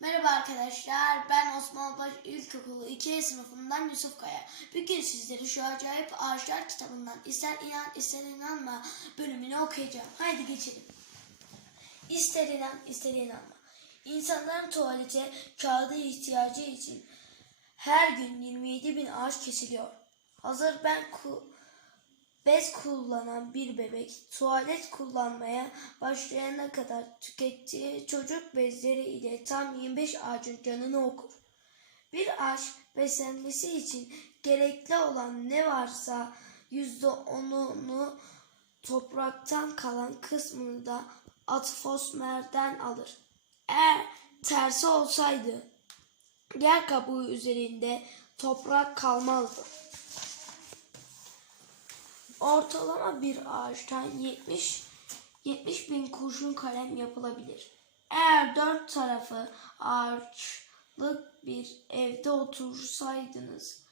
Merhaba arkadaşlar, ben Osman Baş İlkokulu 2 sınıfından Yusuf Kaya. Bugün sizlere şu acayip ağaçlar kitabından ister inan ister inanma bölümünü okuyacağım. Haydi geçelim. İster inan ister inanma. İnsanların tuvalete kağıdı ihtiyacı için her gün 27 bin ağaç kesiliyor. Hazır ben ku- bez kullanan bir bebek tuvalet kullanmaya başlayana kadar tükettiği çocuk bezleri ile tam 25 ağacın canını okur. Bir ağaç beslenmesi için gerekli olan ne varsa yüzde onunu topraktan kalan kısmını da atmosferden alır. Eğer tersi olsaydı yer kabuğu üzerinde toprak kalmazdı. Ortalama bir ağaçtan 70 70 bin kurşun kalem yapılabilir. Eğer dört tarafı ağaçlık bir evde otursaydınız,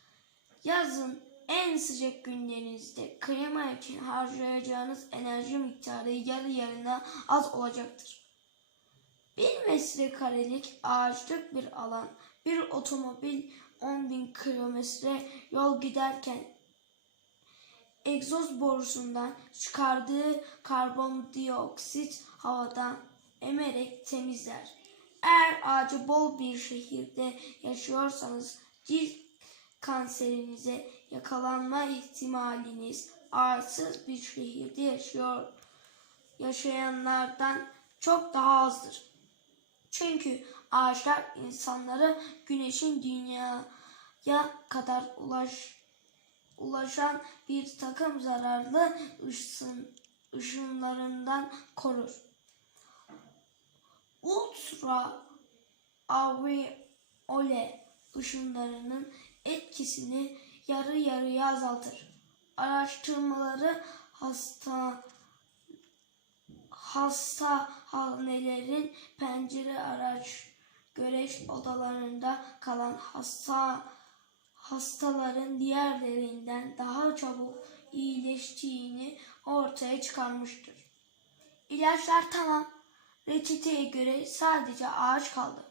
yazın en sıcak günlerinizde klima için harcayacağınız enerji miktarı yarı yarına az olacaktır. Bir metrekarelik ağaçlık bir alan, bir otomobil 10 bin kilometre yol giderken egzoz borusundan çıkardığı karbondioksit havadan emerek temizler. Eğer ağacı bol bir şehirde yaşıyorsanız cilt kanserinize yakalanma ihtimaliniz ağaçsız bir şehirde yaşıyor yaşayanlardan çok daha azdır. Çünkü ağaçlar insanları güneşin dünyaya kadar ulaş ulaşan bir takım zararlı ışın, ışınlarından korur. Ultra avriole ışınlarının etkisini yarı yarıya azaltır. Araştırmaları hasta hastanelerin pencere araç göreş odalarında kalan hasta hastaların diğerlerinden daha çabuk iyileştiğini ortaya çıkarmıştır. İlaçlar tamam. Reçeteye göre sadece ağaç kaldı.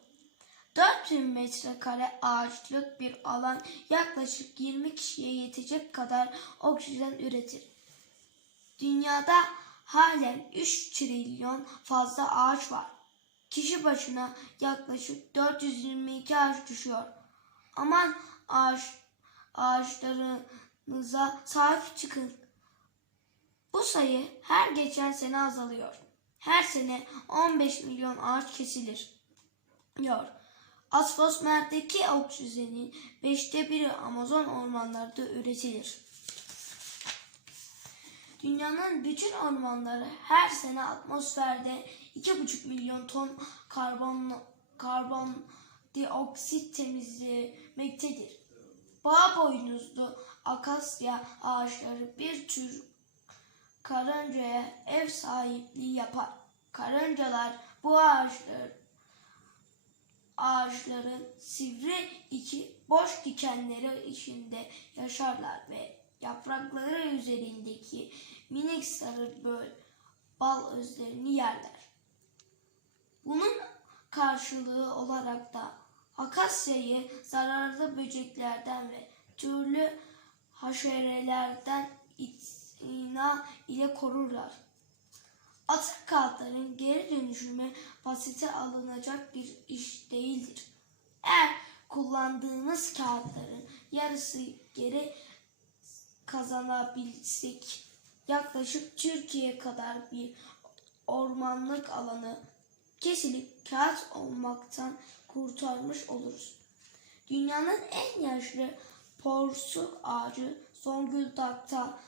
4000 metrekare ağaçlık bir alan yaklaşık 20 kişiye yetecek kadar oksijen üretir. Dünyada halen 3 trilyon fazla ağaç var. Kişi başına yaklaşık 422 ağaç düşüyor. Aman ağaç, ağaçlarınıza sahip çıkın. Bu sayı her geçen sene azalıyor. Her sene 15 milyon ağaç kesilir. Diyor. Atmosferdeki oksijenin beşte biri Amazon ormanlarda üretilir. Dünyanın bütün ormanları her sene atmosferde 2,5 milyon ton karbon karbon dioksit temizlemektedir. Bağ boynuzlu akasya ağaçları bir tür karıncaya ev sahipliği yapar. Karıncalar bu ağaçlar ağaçların sivri iki boş dikenleri içinde yaşarlar ve yaprakları üzerindeki minik sarı böl bal özlerini yerler. Bunun karşılığı olarak da akasyayı zararlı böceklerden ve türlü haşerelerden itina ile korurlar. Atık kağıtların geri dönüşümü basite alınacak bir iş değildir. Eğer kullandığınız kağıtların yarısı geri kazanabilsek yaklaşık Türkiye kadar bir ormanlık alanı kesilip kağıt olmaktan kurtarmış oluruz. Dünyanın en yaşlı porsuk ağacı Zonguldak'ta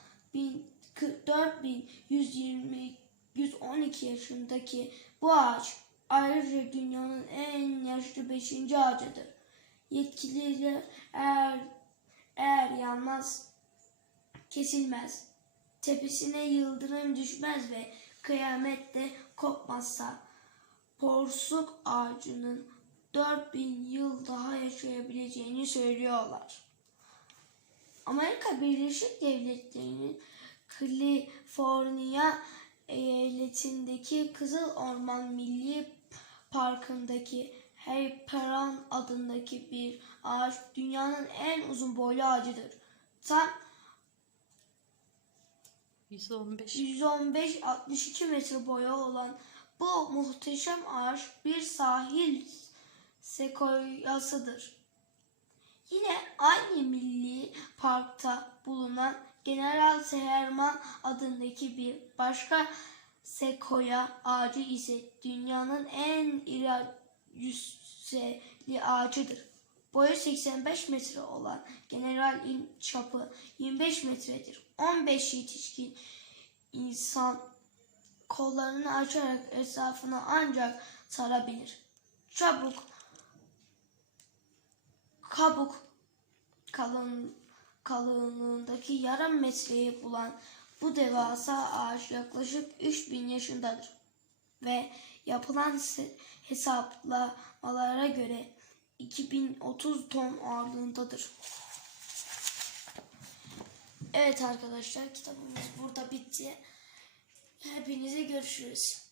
4120 112 yaşındaki bu ağaç ayrıca dünyanın en yaşlı 5. ağacıdır. Yetkililer eğer eğer yanmaz kesilmez, tepesine yıldırım düşmez ve kıyamette kopmazsa porsuk ağacının 4000 yıl daha yaşayabileceğini söylüyorlar. Amerika Birleşik Devletleri'nin Kaliforniya eyaletindeki Kızıl Orman Milli Parkı'ndaki Hyperon adındaki bir ağaç dünyanın en uzun boylu ağacıdır. Tam 115. 115-62 metre boyu olan bu muhteşem ağaç bir sahil sekoyasıdır. Yine aynı milli parkta bulunan General Seherman adındaki bir başka sekoya ağacı ise dünyanın en iri yükseli ağacıdır. Boyu 85 metre olan General'in çapı 25 metredir. 15 yetişkin insan kollarını açarak etrafını ancak sarabilir. Çabuk kabuk kalın kalınlığındaki yarım metreyi bulan bu devasa ağaç yaklaşık 3000 yaşındadır ve yapılan hesaplamalara göre 2030 ton ağırlığındadır. Evet arkadaşlar kitabımız burada bitti. Hepinize görüşürüz.